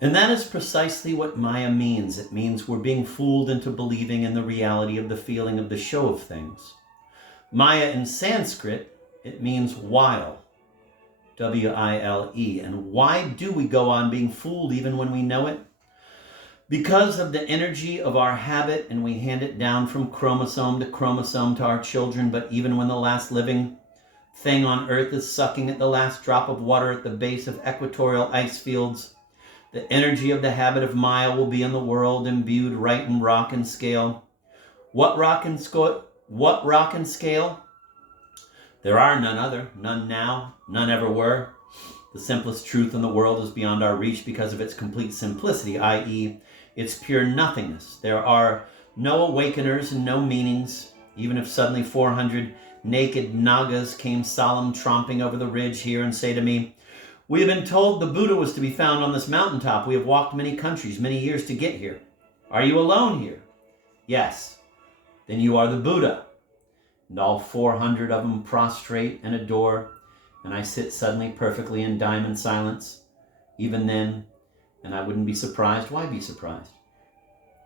And that is precisely what Maya means. It means we're being fooled into believing in the reality of the feeling of the show of things. Maya in Sanskrit, it means while. W-I-L-E. And why do we go on being fooled even when we know it? Because of the energy of our habit, and we hand it down from chromosome to our children. But even when the last living thing on earth is sucking at the last drop of water at the base of equatorial ice fields, the energy of the habit of Maya will be in the world, imbued right in rock and scale. What rock and scale? There are none other, none now, none ever were. The simplest truth in the world is beyond our reach because of its complete simplicity, i.e., its pure nothingness. There are no awakeners and no meanings. Even if suddenly 400 naked Nagas came solemn tromping over the ridge here and say to me, "We have been told the Buddha was to be found on this mountaintop. We have walked many countries, many years to get here. Are you alone here?" Yes. Then you are the Buddha. And all 400 of them prostrate and adore, and I sit suddenly perfectly in diamond silence. Even then, and I wouldn't be surprised. Why be surprised?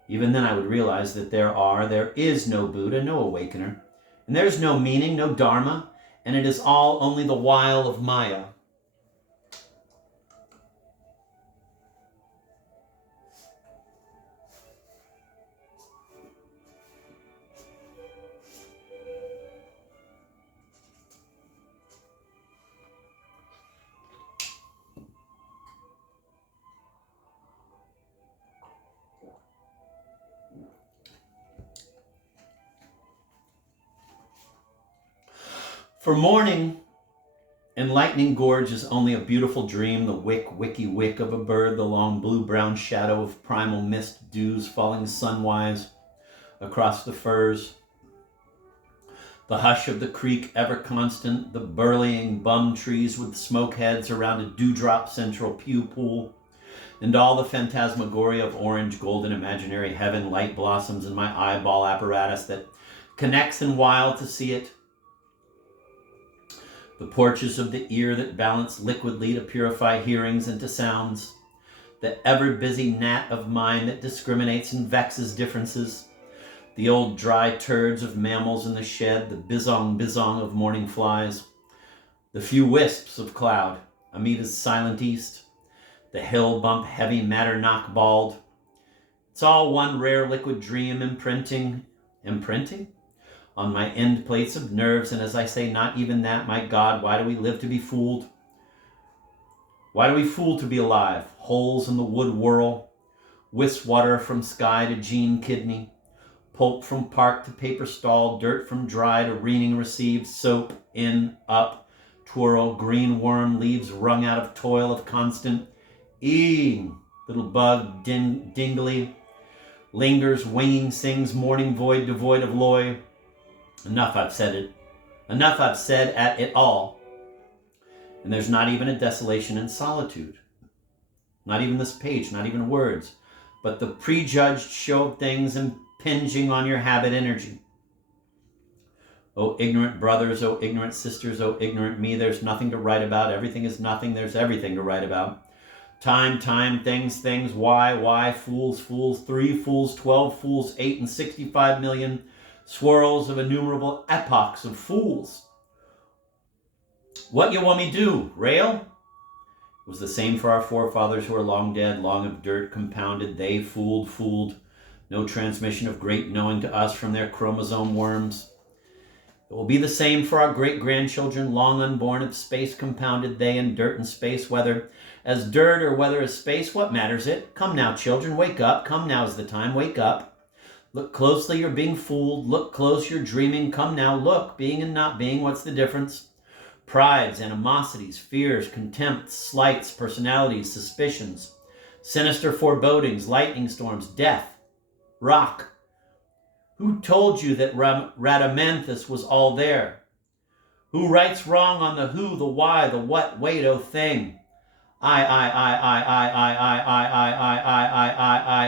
Even then I would realize that there is no Buddha, no awakener, and there's no meaning, no dharma, and it is all only the wile of Maya. For morning, enlightening gorge is only a beautiful dream, the wick of a bird, the long blue-brown shadow of primal mist dews falling sunwise across the firs, the hush of the creek ever constant, the burlying bum trees with smoke heads around a dewdrop central pew pool, and all the phantasmagoria of orange, golden, imaginary heaven light blossoms in my eyeball apparatus that connects and wild to see it. The porches of the ear that balance liquidly to purify hearings into sounds. The ever-busy gnat of mind that discriminates and vexes differences. The old dry turds of mammals in the shed, the bizong of morning flies. The few wisps of cloud, Amita's silent east. The hill bump heavy Matternock bald. It's all one rare liquid dream imprinting? On my end plates of nerves, and as I say, not even that. My God, why do we live to be fooled? Why do we fool to be alive? Holes in the wood whirl, wisp water from sky to gene kidney, pulp from park to paper stall, dirt from dry to reaming received, soap in, up, twirl, green worm, leaves wrung out of toil of constant eeing, little bug dingly, lingers, winging, sings, morning void, devoid of loy. Enough, I've said it. Enough, I've said at it all. And there's not even a desolation and solitude. Not even this page, not even words, but the prejudged show of things impinging on your habit energy. Oh, ignorant brothers, oh, ignorant sisters, oh, ignorant me, there's nothing to write about. Everything is nothing, there's everything to write about. Time, things, why, fools, 3 fools, 12 fools, 8 and 65 million, swirls of innumerable epochs of fools. What you want me do, rail? It was the same for our forefathers who are long dead, long of dirt compounded. They fooled. No transmission of great knowing to us from their chromosome worms. It will be the same for our great-grandchildren, long unborn of space compounded. They and dirt and space, whether as dirt or whether as space, what matters it? Come now, children, wake up. Come, now's the time, wake up. Look closely, you're being fooled. Look close, you're dreaming. Come now, look. Being and not being, what's the difference? Prides, animosities, fears, contempts, slights, personalities, suspicions, sinister forebodings, lightning storms, death, rock. Who told you that Rhadamanthus was all there? Who writes wrong on the who, the why, the what, wait, oh thing? I,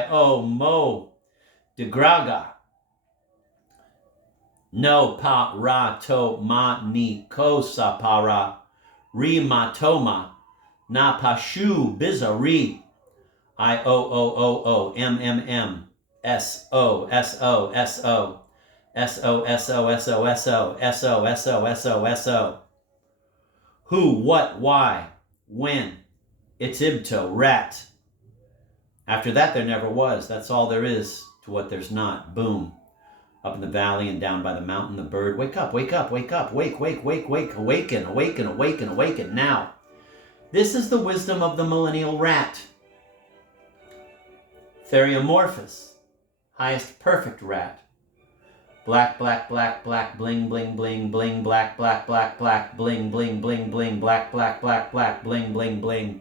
oh, mo. De graga. No pa ra to ma ni ko sa para ri ma toma na pashu bizari I-O-O-O-O-M-M-M, S-O-S-O-S-O, S-O-S-O-S-O-S-O, S-O-S-O-S-O-S-O. Who, what, why, when. It's Ibto, rat. After that there never was. That's all there is to what there's not. Boom. Up in the valley and down by the mountain, the bird. Wake up, wake up, wake up, wake, wake, wake, wake, awaken, awaken, awaken, awaken, now. This is the wisdom of the millennial rat. Theriomorphous, highest perfect rat. Black, black, black, black, bling, bling, bling, bling, black, black, black, black, bling, bling, bling, bling, black, black, black, black, bling, bling, bling.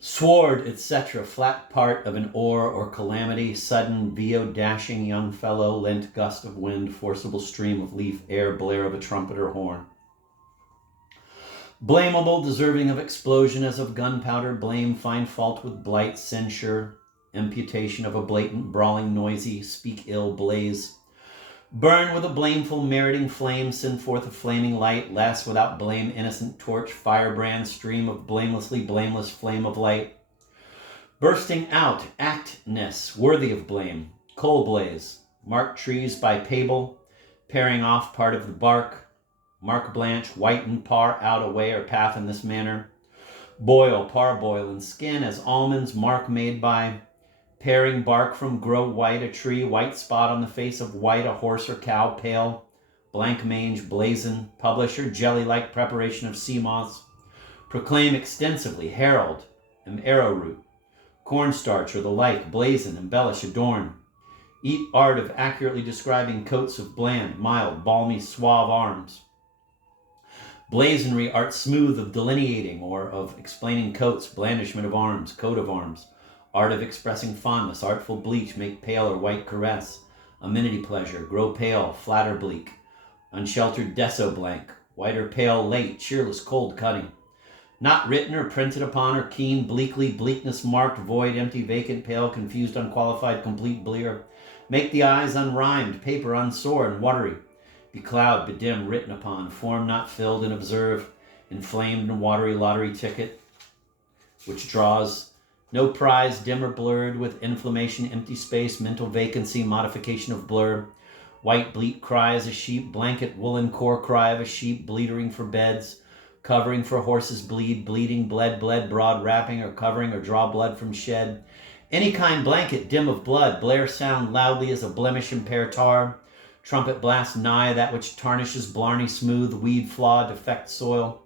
Sword, etc., flat part of an oar or calamity, sudden, vio dashing young fellow, lent gust of wind, forcible stream of leaf, air, blare of a trumpet or horn. Blamable, deserving of explosion as of gunpowder, blame, find fault with blight, censure, imputation of a blatant, brawling, noisy, speak ill, blaze. Burn with a blameful, meriting flame, send forth a flaming light, last without blame, innocent torch, firebrand, stream of blamelessly blameless flame of light. Bursting out, actness, worthy of blame, coal blaze, mark trees by pable, paring off part of the bark, mark blanch, whiten, par out a way or path in this manner. Boil, parboil, and skin as almonds, mark made by paring bark from grow white a tree, white spot on the face of white a horse or cow, pale, blank mange, blazon, publisher, jelly-like preparation of sea moths. Proclaim extensively, herald, and arrowroot, cornstarch or the like, blazon, embellish, adorn. Eat art of accurately describing coats of bland, mild, balmy, suave arms. Blazonry, art smooth of delineating or of explaining coats, blandishment of arms, coat of arms. Art of expressing fondness, artful bleach, make pale or white caress. Amenity pleasure, grow pale, flatter bleak. Unsheltered deso blank, white or pale, late, cheerless, cold cutting. Not written or printed upon or keen, bleakly, bleakness marked, void, empty, vacant, pale, confused, unqualified, complete, blear. Make the eyes unrhymed, paper unsore and watery. Becloud, bedim, written upon, form not filled and observed, inflamed and watery lottery ticket, which draws no prize, dim or blurred, with inflammation, empty space, mental vacancy, modification of blur. White bleat cry as a sheep, blanket woolen core cry of a sheep, bleedering for beds, covering for horses bleed, bleeding, bled, broad, wrapping or covering or draw blood from shed. Any kind blanket, dim of blood, blare sound loudly as a blemish impair tar. Trumpet blast nigh that which tarnishes blarney smooth, weed flaw, defect soil.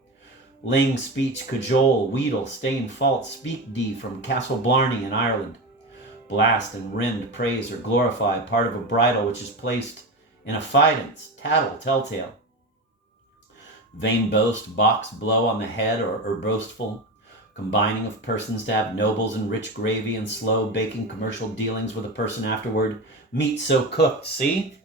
Ling speech, cajole, wheedle, stain, fault, speak D from Castle Blarney in Ireland. Blast and rend, praise or glorify, part of a bridle which is placed in a fidence, tattle, telltale. Vain boast, box, blow on the head or boastful, combining of persons to have nobles and rich gravy and slow baking commercial dealings with a person afterward, meat so cooked, see?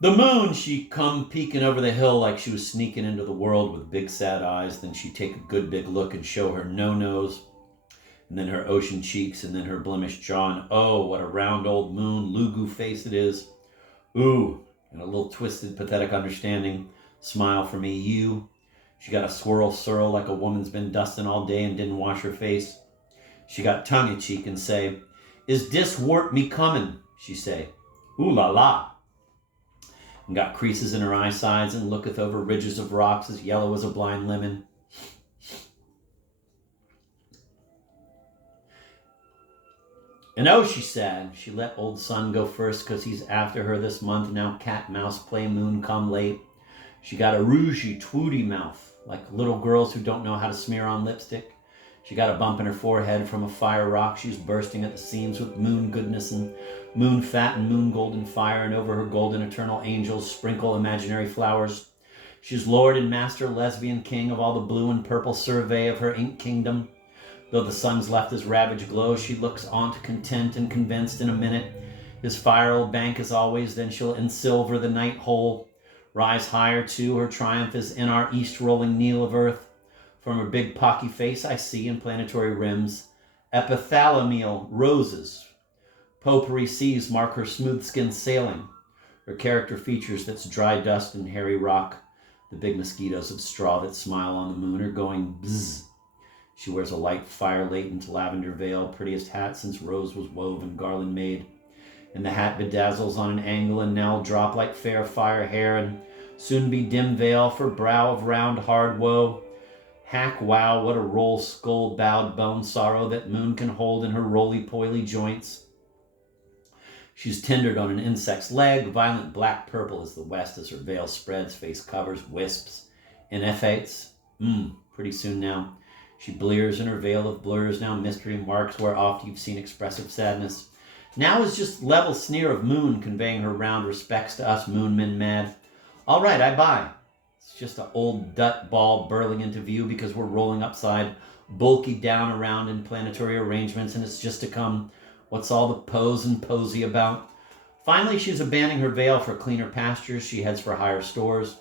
The moon, she come peeking over the hill like she was sneaking into the world with big sad eyes. Then she'd take a good big look and show her no-nose, and then her ocean cheeks, and then her blemished jaw, and oh, what a round old moon, lugu face it is. Ooh, and a little twisted, pathetic understanding smile for me, you. She got a swirl like a woman's been dusting all day and didn't wash her face. She got tongue-in-cheek and say, "Is dis wart me comin'?" she say. "Ooh la la." And got creases in her eye sides and looketh over ridges of rocks as yellow as a blind lemon. And oh, she said, she let old sun go first 'cause he's after her this month. Now cat mouse play moon come late. She got a rougey, twooty mouth, like little girls who don't know how to smear on lipstick. She got a bump in her forehead from a fire rock. She's bursting at the seams with moon goodness and moon fat and moon golden fire, and over her golden eternal angels sprinkle imaginary flowers. She's lord and master, lesbian king of all the blue and purple survey of her ink kingdom. Though the sun's left his ravaged glow, she looks on't content and convinced in a minute. His fire will bank as always, then she'll ensilver the night whole. Rise higher too, her triumph is in our east rolling kneel of earth. From her big pocky face I see in planetary rims epithalamial roses. Potpourri seas mark her smooth skin sailing. Her character features that's dry dust and hairy rock. The big mosquitoes of straw that smile on the moon are going bzzz. She wears a light fire-latent lavender veil, prettiest hat since rose was wove and garland made. And the hat bedazzles on an angle and now'll drop like fair fire hair and soon be dim veil for brow of round hard woe. Hack wow, what a roll skull bowed bone sorrow that moon can hold in her roly-poly joints. She's tendered on an insect's leg, violent black purple as the west as her veil spreads, face covers, wisps, ineffates. Pretty soon now. She blears in her veil of blurs, now mystery marks where oft you've seen expressive sadness. Now is just level sneer of moon conveying her round respects to us moonmen mad. All right, I buy. It's just an old dut ball burling into view because we're rolling upside, bulky down around in planetary arrangements, and it's just to come. What's all the pose and posy about? Finally, she's abandoning her veil for cleaner pastures. She heads for higher stores.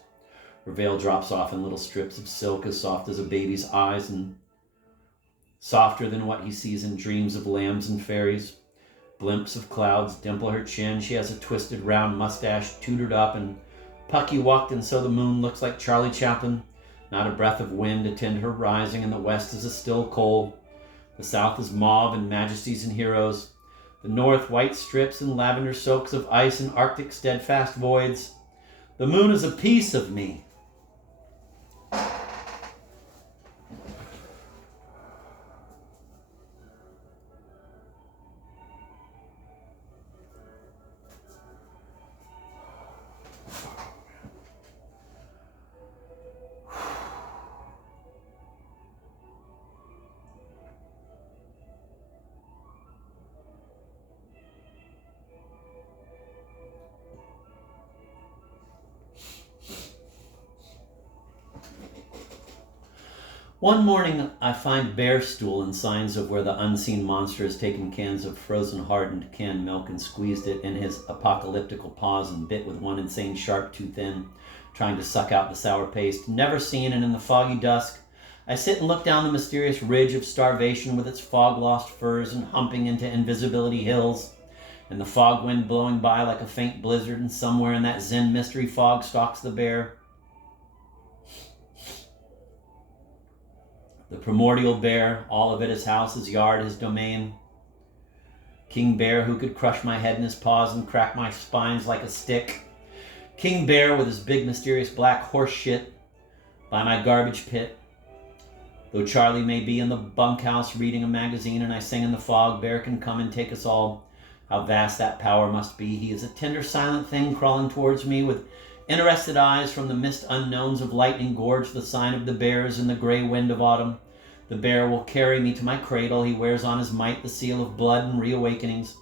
Her veil drops off in little strips of silk as soft as a baby's eyes and softer than what he sees in dreams of lambs and fairies. Blimps of clouds dimple her chin. She has a twisted round mustache tutored up and pucky-walked, and so the moon looks like Charlie Chaplin. Not a breath of wind to tend her rising, and the west is a still cold. The south is mauve and majesties and heroes. The north, white strips and lavender soaks of ice and arctic steadfast voids. The moon is a piece of me. One morning I find bear stool and signs of where the unseen monster has taken cans of frozen hardened canned milk and squeezed it in his apocalyptical paws and bit with one insane sharp tooth in, trying to suck out the sour paste. Never seen, and in the foggy dusk I sit and look down the mysterious ridge of starvation with its fog-lost firs and humping into invisibility hills, and the fog wind blowing by like a faint blizzard, and somewhere in that zen mystery fog stalks the bear. The primordial bear, all of it his house, his yard, his domain. King bear who could crush my head in his paws and crack my spines like a stick. King bear with his big mysterious black horse shit by my garbage pit. Though Charlie may be in the bunkhouse reading a magazine and I sing in the fog, bear can come and take us all. How vast that power must be. He is a tender silent thing crawling towards me with interested eyes from the mist unknowns of lightning gorge, the sign of the bears in the gray wind of autumn. The bear will carry me to my cradle. He wears on his might the seal of blood and reawakenings.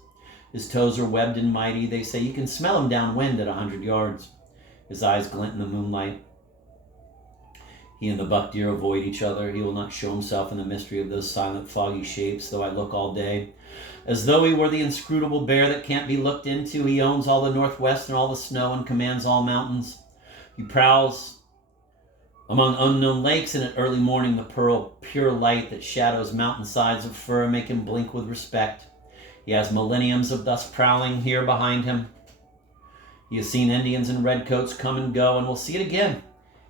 His toes are webbed and mighty. They say you can smell him downwind at 100 yards. His eyes glint in the moonlight. He and the buck deer avoid each other. He will not show himself in the mystery of those silent foggy shapes, though I look all day. As though he were the inscrutable bear that can't be looked into, he owns all the northwest and all the snow and commands all mountains. He prowls among unknown lakes, and at early morning the pearl pure light that shadows mountainsides of fir make him blink with respect. He has millenniums of thus prowling here behind him. He has seen Indians in redcoats come and go, and will see it again.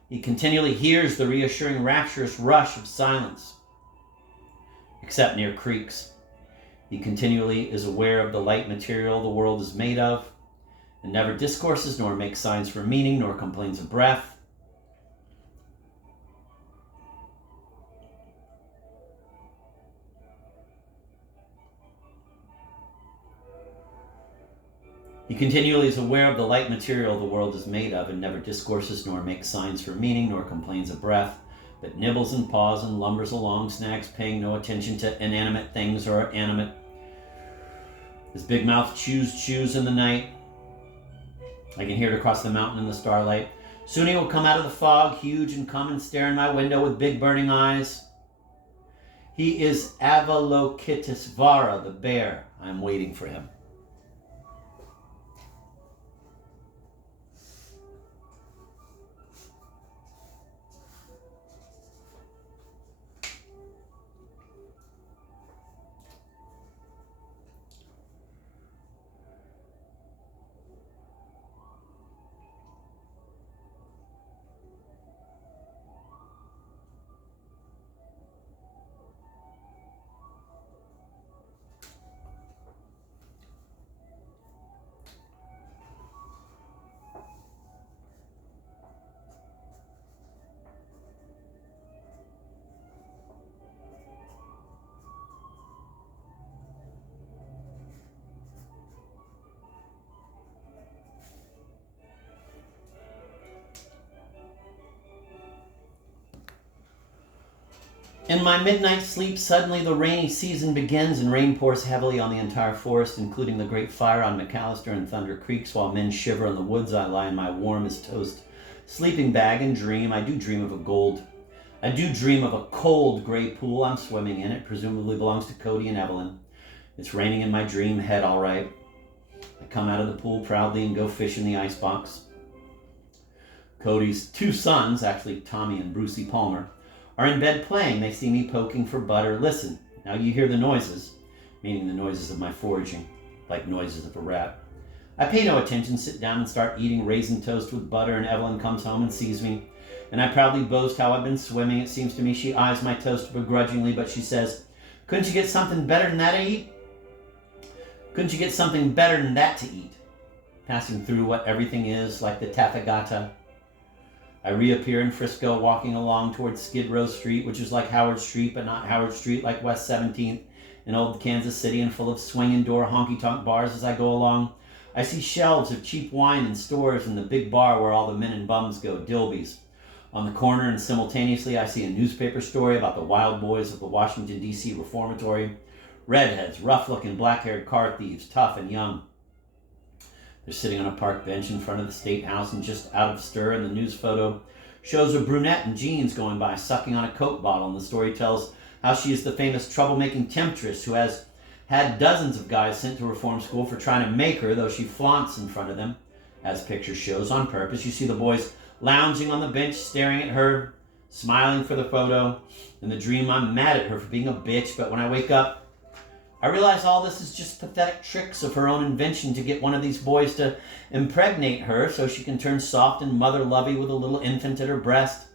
He continually hears the reassuring rapturous rush of silence, except near creeks. He continually is aware of the light material the world is made of, and never discourses, nor makes signs for meaning, nor complains of breath. He continually is aware of the light material the world is made of, and never discourses nor makes signs for meaning, nor complains of breath, but nibbles and paws and lumbers along, snags, paying no attention to inanimate things or animate. His big mouth chews in the night. I can hear it across the mountain in the starlight. Soon he will come out of the fog, huge, and come and stare in my window with big burning eyes. He is Avalokitesvara, the bear. I am waiting for him. In my midnight sleep, suddenly the rainy season begins, and rain pours heavily on the entire forest, including the great fire on McAllister and Thunder Creeks. While men shiver in the woods, I lie in my warm as toast sleeping bag and dream. I do dream of a cold gray pool. I'm swimming in it. Presumably belongs to Cody and Evelyn. It's raining in my dream head, all right. I come out of the pool proudly and go fish in the icebox. Cody's two sons, actually Tommy and Brucey Palmer, are in bed playing. They see me poking for butter. Listen, now you hear the noises, meaning the noises of my foraging, like noises of a rat. I pay no attention, sit down and start eating raisin toast with butter, and Evelyn comes home and sees me, and I proudly boast how I've been swimming. It seems to me she eyes my toast begrudgingly, but she says, "Couldn't you get something better than that to eat? Couldn't you get something better than that to eat?" Passing through what everything is, like the Tathagata, I reappear in Frisco, walking along towards Skid Row Street, which is like Howard Street, but not Howard Street like West 17th in old Kansas City, and full of swinging door honky-tonk bars. As I go along, I see shelves of cheap wine in stores and the big bar where all the men and bums go, Dilby's, on the corner, and simultaneously I see a newspaper story about the wild boys of the Washington, D.C. Reformatory. Redheads, rough-looking, black-haired car thieves, tough and young. They're sitting on a park bench in front of the State House, and just out of stir in the news photo shows a brunette in jeans going by, sucking on a Coke bottle, and the story tells how she is the famous troublemaking temptress who has had dozens of guys sent to reform school for trying to make her, though she flaunts in front of them, as picture shows, on purpose. You see the boys lounging on the bench, staring at her, smiling for the photo. In the dream, I'm mad at her for being a bitch, but when I wake up, I realize all this is just pathetic tricks of her own invention to get one of these boys to impregnate her so she can turn soft and mother-lovey with a little infant at her breast.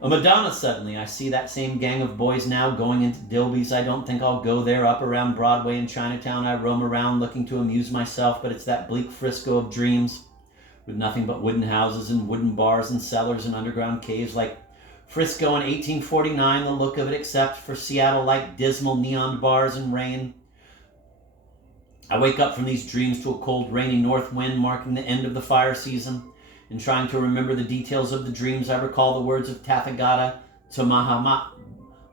A Madonna suddenly. I see that same gang of boys now going into Dilby's. I don't think I'll go there. Up around Broadway and Chinatown, I roam around looking to amuse myself, but it's that bleak Frisco of dreams with nothing but wooden houses and wooden bars and cellars and underground caves, like Frisco in 1849, the look of it, except for Seattle, like dismal neon bars and rain. I wake up from these dreams to a cold, rainy north wind marking the end of the fire season. In trying to remember the details of the dreams, I recall the words of Tathagata to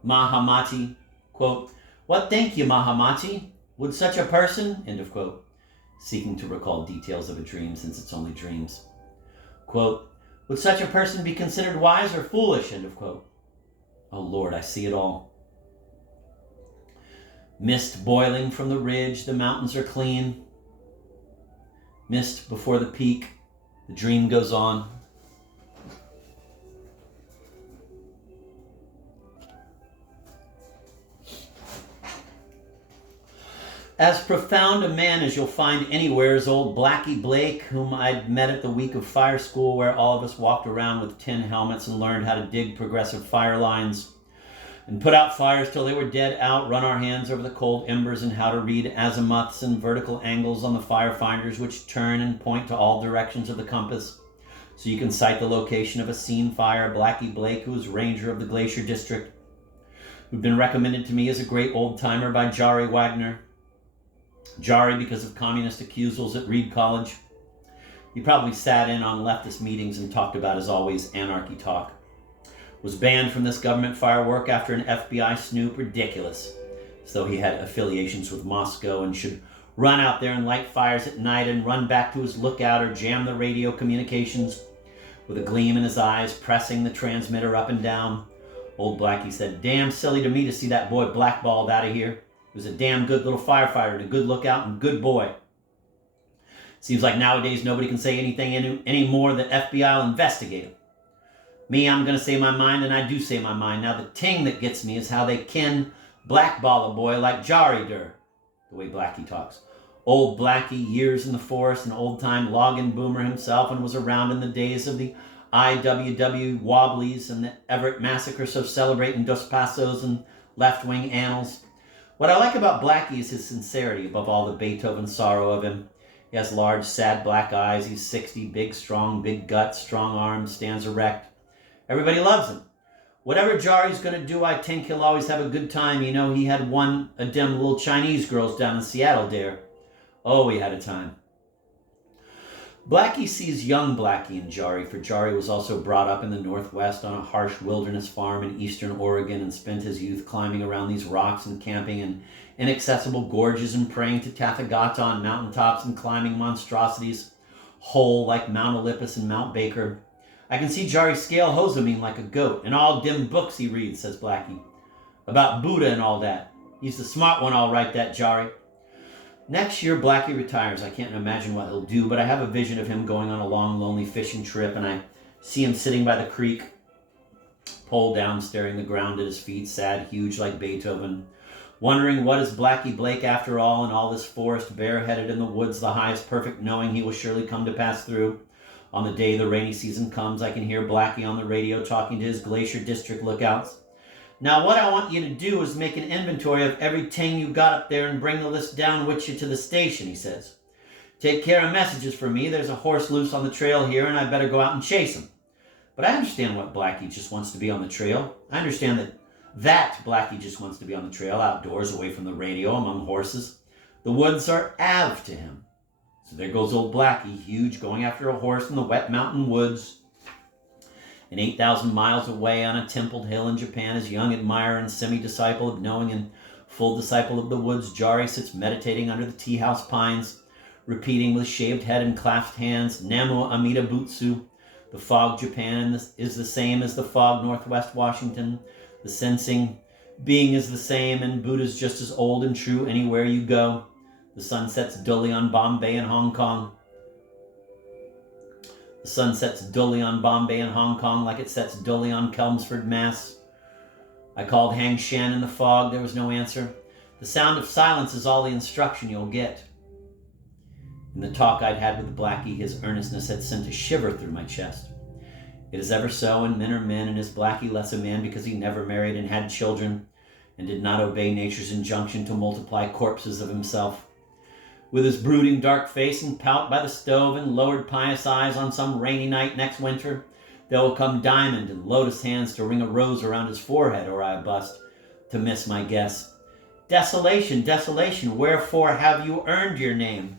Mahamati, quote, "What think you, Mahamati? Would such a person," end of quote, seeking to recall details of a dream since it's only dreams. Quote, "Would such a person be considered wise or foolish?" End of quote. Oh Lord, I see it all. Mist boiling from the ridge, the mountains are clean. Mist before the peak, the dream goes on. As profound a man as you'll find anywhere is old Blackie Blake, whom I'd met at the week of fire school, where all of us walked around with tin helmets and learned how to dig progressive fire lines and put out fires till they were dead out, run our hands over the cold embers, and how to read azimuths and vertical angles on the fire finders, which turn and point to all directions of the compass, so you can cite the location of a scene fire. Blackie Blake, who was ranger of the Glacier District, who'd been recommended to me as a great old-timer by Jari Wagner. Jari because of communist accusals at Reed College. He probably sat in on leftist meetings and talked about, as always, anarchy talk. Was banned from this government firework after an FBI snoop. Ridiculous. As though he had affiliations with Moscow and should run out there and light fires at night and run back to his lookout or jam the radio communications with a gleam in his eyes, pressing the transmitter up and down. Old Blackie said, "Damn silly to me to see that boy blackballed out of here. He was a damn good little firefighter and a good lookout and good boy. Seems like nowadays nobody can say anything anymore. The FBI will investigate him. Me, I'm going to say my mind, and I do say my mind. Now the ting that gets me is how they can blackball a boy like Jari der," the way Blackie talks. Old Blackie, years in the forest, an old-time logging boomer himself, and was around in the days of the IWW Wobblies and the Everett Massacre, so celebrating Dos Passos and left-wing annals. What I like about Blackie is his sincerity, above all the Beethoven sorrow of him. He has large, sad black eyes. He's 60, big, strong, big gut, strong arms, stands erect. Everybody loves him. Whatever Jari's going to do, I think he'll always have a good time. You know, he had a dem little Chinese girls down in Seattle there. Oh, he had a time. Blackie sees young Blackie in Jari, for Jari was also brought up in the Northwest on a harsh wilderness farm in eastern Oregon and spent his youth climbing around these rocks and camping in inaccessible gorges and praying to Tathagata on mountaintops and climbing monstrosities whole like Mount Olympus and Mount Baker. I can see Jari scale Hosamine like a goat, and all dim books he reads, says Blackie, about Buddha and all that. He's the smart one, all right, that Jari. Next year, Blackie retires. I can't imagine what he'll do, but I have a vision of him going on a long, lonely fishing trip, and I see him sitting by the creek, pole down, staring the ground at his feet, sad, huge like Beethoven, wondering what is Blackie Blake after all, in all this forest, bareheaded in the woods, the highest perfect knowing he will surely come to pass through. On the day the rainy season comes, I can hear Blackie on the radio talking to his Glacier District lookouts. "Now what I want you to do is make an inventory of every ting you got up there and bring the list down with you to the station," he says. "Take care of messages for me. There's a horse loose on the trail here and I better go out and chase him." But I understand what Blackie just wants to be on the trail. I understand that Blackie just wants to be on the trail, outdoors, away from the radio, among horses. The woods are Av to him. So there goes old Blackie, huge, going after a horse in the wet mountain woods. And 8,000 miles away on a templed hill in Japan, his young admirer and semi-disciple of knowing and full disciple of the woods, Jari sits meditating under the tea house pines, repeating with shaved head and clasped hands, "Namo Amida Butsu." The fog Japan is the same as the fog Northwest Washington. The sensing being is the same, and Buddha's just as old and true anywhere you go. The sun sets dully on Bombay and Hong Kong. The sun sets dully on Bombay and Hong Kong like it sets dully on Chelmsford, Mass. I called Hang Shan in the fog. There was no answer. The sound of silence is all the instruction you'll get. In the talk I'd had with Blackie, his earnestness had sent a shiver through my chest. It is ever so, and men are men, and is Blackie less a man because he never married and had children and did not obey nature's injunction to multiply corpses of himself? With his brooding dark face and pout by the stove and lowered pious eyes on some rainy night next winter, there will come diamond and lotus hands to ring a rose around his forehead, or I bust to miss my guess. Desolation, desolation, wherefore have you earned your name?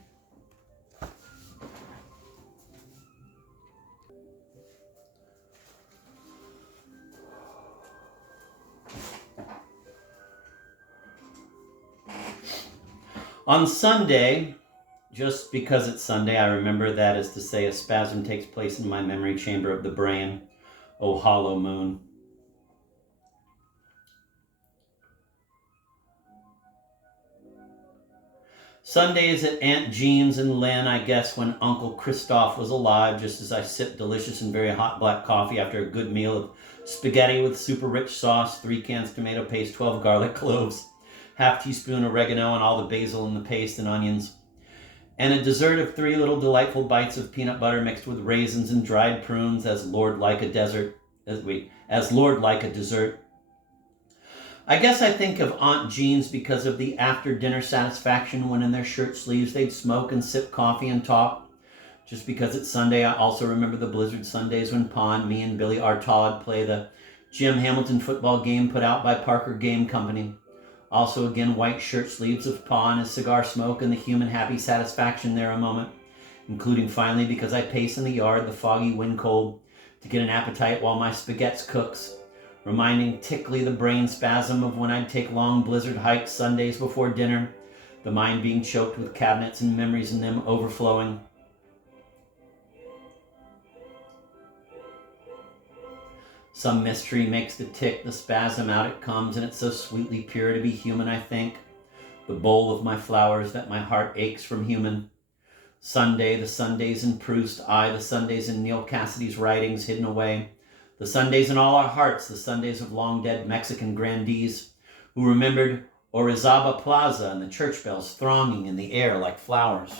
On Sunday, just because it's Sunday, I remember that as to say a spasm takes place in my memory chamber of the brain. O hollow moon. Sundays at Aunt Jean's in Lynn, I guess, when Uncle Christoph was alive, just as I sipped delicious and very hot black coffee after a good meal of spaghetti with super rich sauce, 3 cans tomato paste, 12 garlic cloves, half teaspoon oregano and all the basil in the paste and onions, and a dessert of 3 little delightful bites of peanut butter mixed with raisins and dried prunes, as Lord like a dessert. I guess I think of Aunt Jean's because of the after-dinner satisfaction when in their shirt sleeves they'd smoke and sip coffee and talk. Just because it's Sunday, I also remember the blizzard Sundays when Pa and me and Billy Artaud play the Jim Hamilton football game put out by Parker Game Company. Also again, white shirt sleeves of pawn as cigar smoke and the human happy satisfaction there a moment, including finally because I pace in the yard, the foggy wind cold, to get an appetite while my spaghettis cooks, reminding tickly the brain spasm of when I'd take long blizzard hikes Sundays before dinner, the mind being choked with cabinets and memories in them overflowing. Some mystery makes the tick, the spasm, out it comes, and it's so sweetly pure to be human, I think. The bowl of my flowers that my heart aches from human. Sunday, the Sundays in Proust, I, the Sundays in Neil Cassidy's writings hidden away. The Sundays in all our hearts, the Sundays of long-dead Mexican grandees who remembered Orizaba Plaza and the church bells thronging in the air like flowers.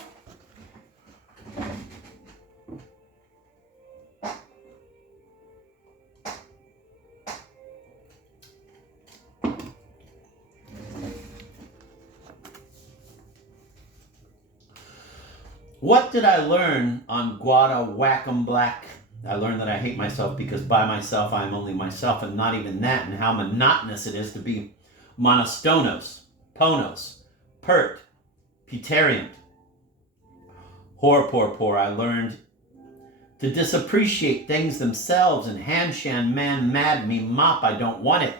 What did I learn on Guada Whack'em Black? I learned that I hate myself because by myself I am only myself, and not even that, and how monotonous it is to be monostonos, ponos, pert, puteriant. Poor. I learned to disappreciate things themselves, and handshan man mad me mop, I don't want it.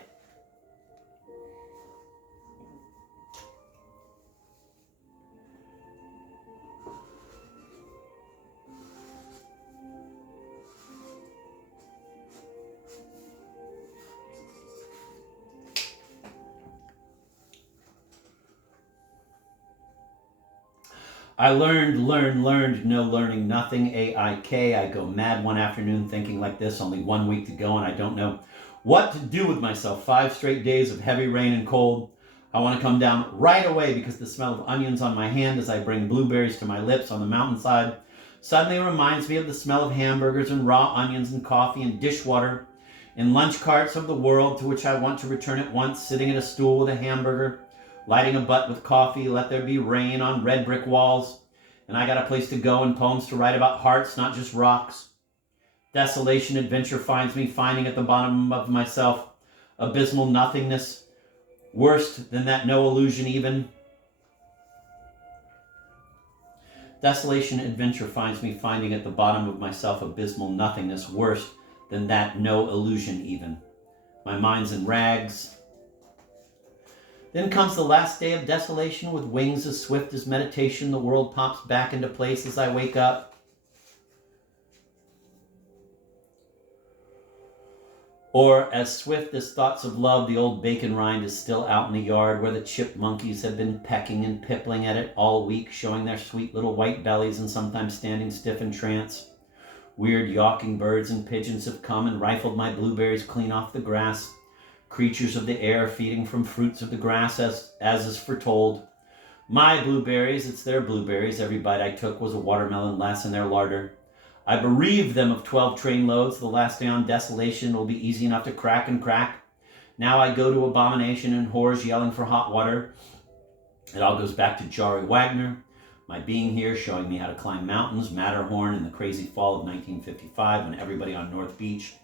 I learned, no learning, nothing, AIK. I go mad one afternoon thinking like this, only 1 week to go, and I don't know what to do with myself. 5 straight days of heavy rain and cold. I want to come down right away because the smell of onions on my hand as I bring blueberries to my lips on the mountainside suddenly reminds me of the smell of hamburgers and raw onions and coffee and dishwater in lunch carts of the world to which I want to return at once, sitting at a stool with a hamburger, lighting a butt with coffee, let there be rain on red brick walls, and I got a place to go and poems to write about hearts, not just rocks. Desolation adventure finds me finding at the bottom of myself abysmal nothingness, worse than that no illusion even. Desolation adventure finds me finding at the bottom of myself abysmal nothingness, worse than that no illusion even. My mind's in rags. Then comes the last day of desolation with wings as swift as meditation. The world pops back into place as I wake up. Or as swift as thoughts of love, the old bacon rind is still out in the yard where the chip monkeys have been pecking and pippling at it all week, showing their sweet little white bellies and sometimes standing stiff in trance. Weird yawking birds and pigeons have come and rifled my blueberries clean off the grass. Creatures of the air feeding from fruits of the grass as is foretold. My blueberries, it's their blueberries. Every bite I took was a watermelon less in their larder. I bereaved them of 12 train loads. The last day on desolation will be easy enough to crack and crack. Now I go to abomination and whores yelling for hot water. It all goes back to Jari Wagner. My being here showing me how to climb mountains, Matterhorn in the crazy fall of 1955 when everybody on North Beach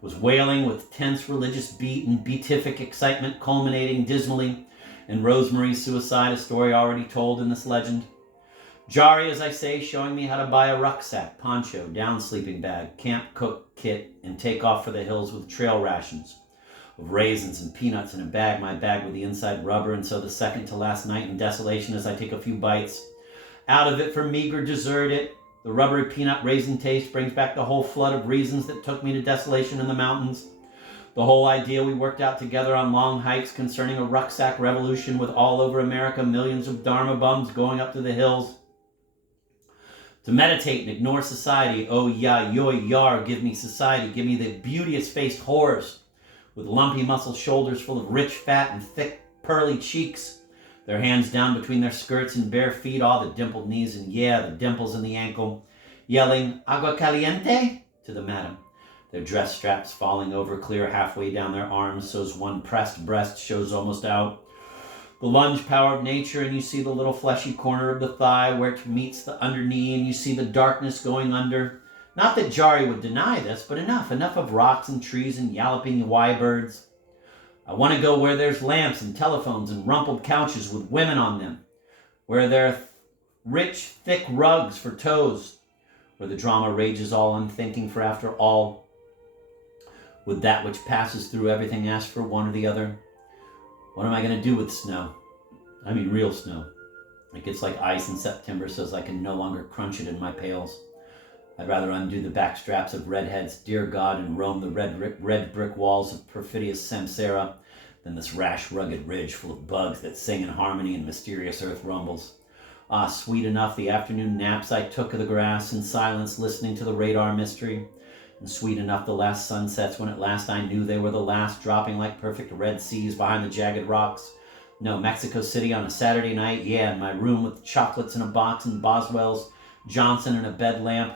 was wailing with tense religious beat and beatific excitement culminating dismally in Rosemary's suicide, a story already told in this legend. Jari, as I say, showing me how to buy a rucksack, poncho, down sleeping bag, camp cook kit, and take off for the hills with trail rations of raisins and peanuts in a bag, my bag with the inside rubber, and so the second to last night in desolation as I take a few bites out of it for meager dessert, the rubbery peanut raisin taste brings back the whole flood of reasons that took me to desolation in the mountains. The whole idea we worked out together on long hikes concerning a rucksack revolution with all over America millions of Dharma bums going up to the hills to meditate and ignore society. Oh yeah, yo yar, give me society. Give me the beauteous-faced whores with lumpy muscle shoulders full of rich fat and thick pearly cheeks. Their hands down between their skirts and bare feet, all the dimpled knees and yeah, the dimples in the ankle, yelling, agua caliente, to the madam. Their dress straps falling over clear halfway down their arms, so's one pressed breast shows almost out. The lunge power of nature, and you see the little fleshy corner of the thigh where it meets the under knee, and you see the darkness going under. Not that Jari would deny this, but enough of rocks and trees and yalloping Y-birds. I want to go where there's lamps and telephones and rumpled couches with women on them, where there are rich, thick rugs for toes, where the drama rages all unthinking, for after all, with that which passes through everything ask for one or the other. What am I going to do with snow? I mean real snow. It gets like ice in September, so I can no longer crunch it in my pails. I'd rather undo the backstraps of redheads, dear God, and roam the red brick walls of perfidious Samsara than this rash, rugged ridge full of bugs that sing in harmony and mysterious earth rumbles. Ah, sweet enough the afternoon naps I took of the grass in silence, listening to the radar mystery. And sweet enough the last sunsets when at last I knew they were the last, dropping like perfect red seas behind the jagged rocks. No, Mexico City on a Saturday night, yeah, in my room with chocolates in a box and Boswell's, Johnson and a bed lamp.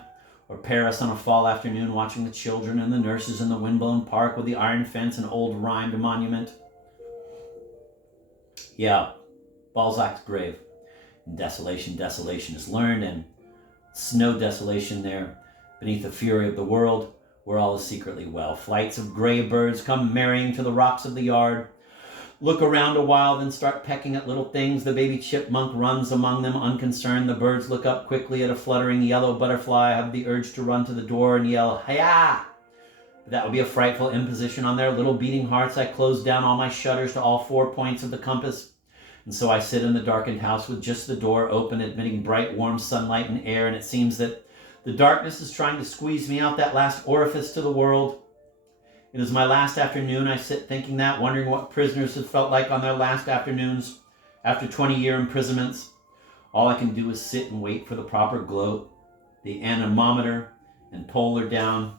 Or Paris on a fall afternoon watching the children and the nurses in the windblown park with the iron fence and old rhymed monument. Yeah, Balzac's grave. And desolation is learned, and snow desolation there, beneath the fury of the world, where all is secretly well. Flights of gray birds come marrying to the rocks of the yard. Look around a while, then start pecking at little things. The baby chipmunk runs among them unconcerned. The birds look up quickly at a fluttering yellow butterfly, have the urge to run to the door and yell, "Hi-ya!" But that would be a frightful imposition on their little beating hearts. I close down all my shutters to all 4 points of the compass. And so I sit in the darkened house with just the door open, admitting bright, warm sunlight and air, and it seems that the darkness is trying to squeeze me out that last orifice to the world. It is my last afternoon. I sit thinking that, wondering what prisoners have felt like on their last afternoons after 20-year imprisonments. All I can do is sit and wait for the proper glow. The anemometer and polar down.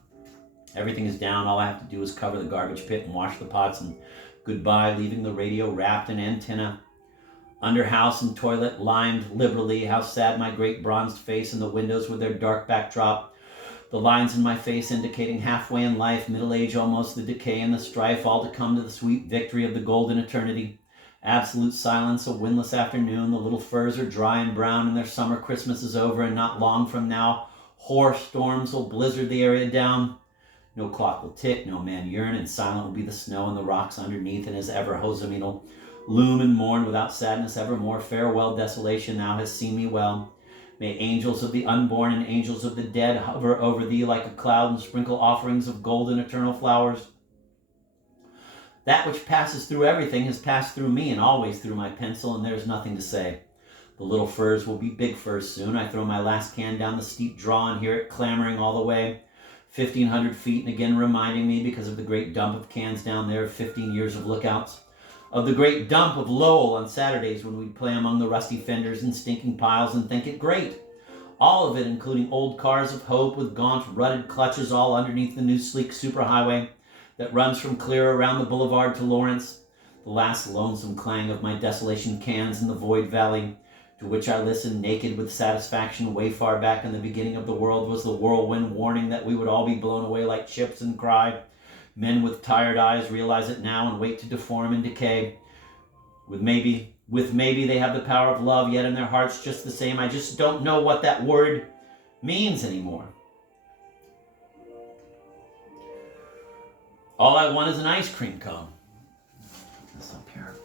Everything is down. All I have to do is cover the garbage pit and wash the pots, and goodbye, leaving the radio wrapped in antenna. Under house and toilet limed liberally. How sad my great bronzed face and the windows with their dark backdrop. The lines in my face indicating halfway in life, middle age almost, the decay and the strife, all to come to the sweet victory of the golden eternity. Absolute silence, a windless afternoon. The little firs are dry and brown and their summer Christmas is over, and not long from now, hoar storms will blizzard the area down. No clock will tick, no man yearn, and silent will be the snow and the rocks underneath, and as ever Hosamin'll loom and mourn without sadness evermore. Farewell, desolation, thou hast seen me well. May angels of the unborn and angels of the dead hover over thee like a cloud and sprinkle offerings of golden eternal flowers. That which passes through everything has passed through me and always through my pencil, and there's nothing to say. The little firs will be big firs soon. I throw my last can down the steep draw and hear it clamoring all the way. 1,500 feet, and again reminding me, because of the great dump of cans down there, of 15 years of lookouts. Of the great dump of Lowell on Saturdays when we'd play among the rusty fenders and stinking piles and think it great. All of it, including old cars of hope with gaunt, rutted clutches, all underneath the new sleek superhighway that runs from clear around the boulevard to Lawrence. The last lonesome clang of my desolation cans in the void valley, to which I listened naked with satisfaction way far back in the beginning of the world, was the whirlwind warning that we would all be blown away like chips and cry. Men with tired eyes realize it now and wait to deform and decay. With maybe they have the power of love yet in their hearts just the same. I just don't know what that word means anymore. All I want is an ice cream cone. This up here.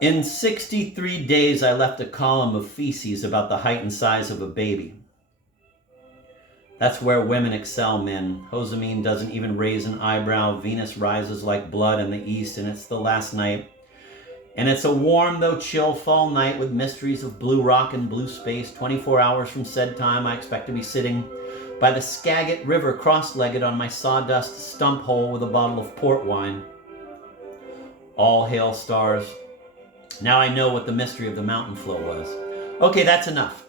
In 63 days, I left a column of feces about the height and size of a baby. That's where women excel men. Josemine doesn't even raise an eyebrow. Venus rises like blood in the east, and it's the last night. And it's a warm, though chill, fall night with mysteries of blue rock and blue space. 24 hours from said time, I expect to be sitting by the Skagit River cross-legged on my sawdust stump hole with a bottle of port wine. All hail stars. Now I know what the mystery of the mountain flow was. Okay, that's enough.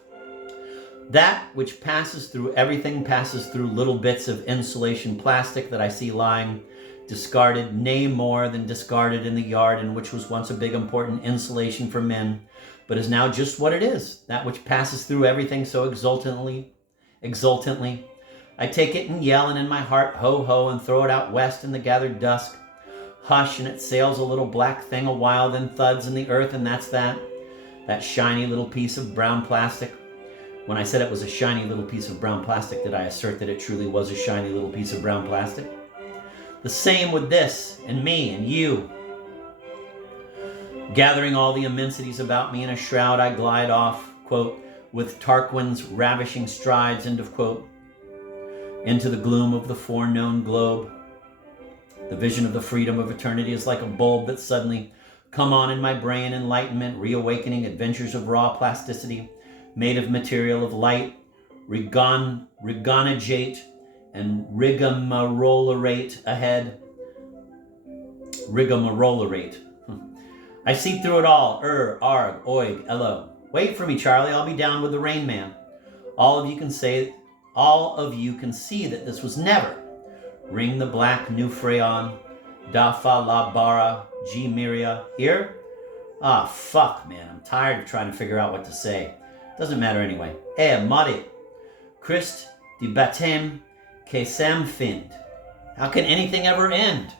That which passes through everything passes through little bits of insulation plastic that I see lying discarded, nay more than discarded in the yard, and which was once a big important insulation for men, but is now just what it is, that which passes through everything so exultantly. I take it and yell, and in my heart, ho, ho, and throw it out west in the gathered dusk. Hush, and it sails a little black thing a while, then thuds in the earth, and that's that. That shiny little piece of brown plastic. When I said it was a shiny little piece of brown plastic, did I assert that it truly was a shiny little piece of brown plastic? The same with this, and me, and you. Gathering all the immensities about me in a shroud, I glide off, quote, with Tarquin's ravishing strides, end of quote, into the gloom of the foreknown globe. The vision of the freedom of eternity is like a bulb that suddenly come on in my brain, enlightenment, reawakening adventures of raw plasticity, made of material of light, rigonagate, and rigmarollerate ahead. Rigmarollerate. I see through it all. Arg, oig, ello. Wait for me, Charlie. I'll be down with the Rain Man. All of you can see that this was never. Ring the black Nufreon, Dafa la Bara, G Miria. Here? Ah, fuck, man. I'm tired of trying to figure out what to say. Doesn't matter anyway. Mari. Christ di batem que sam find. How can anything ever end?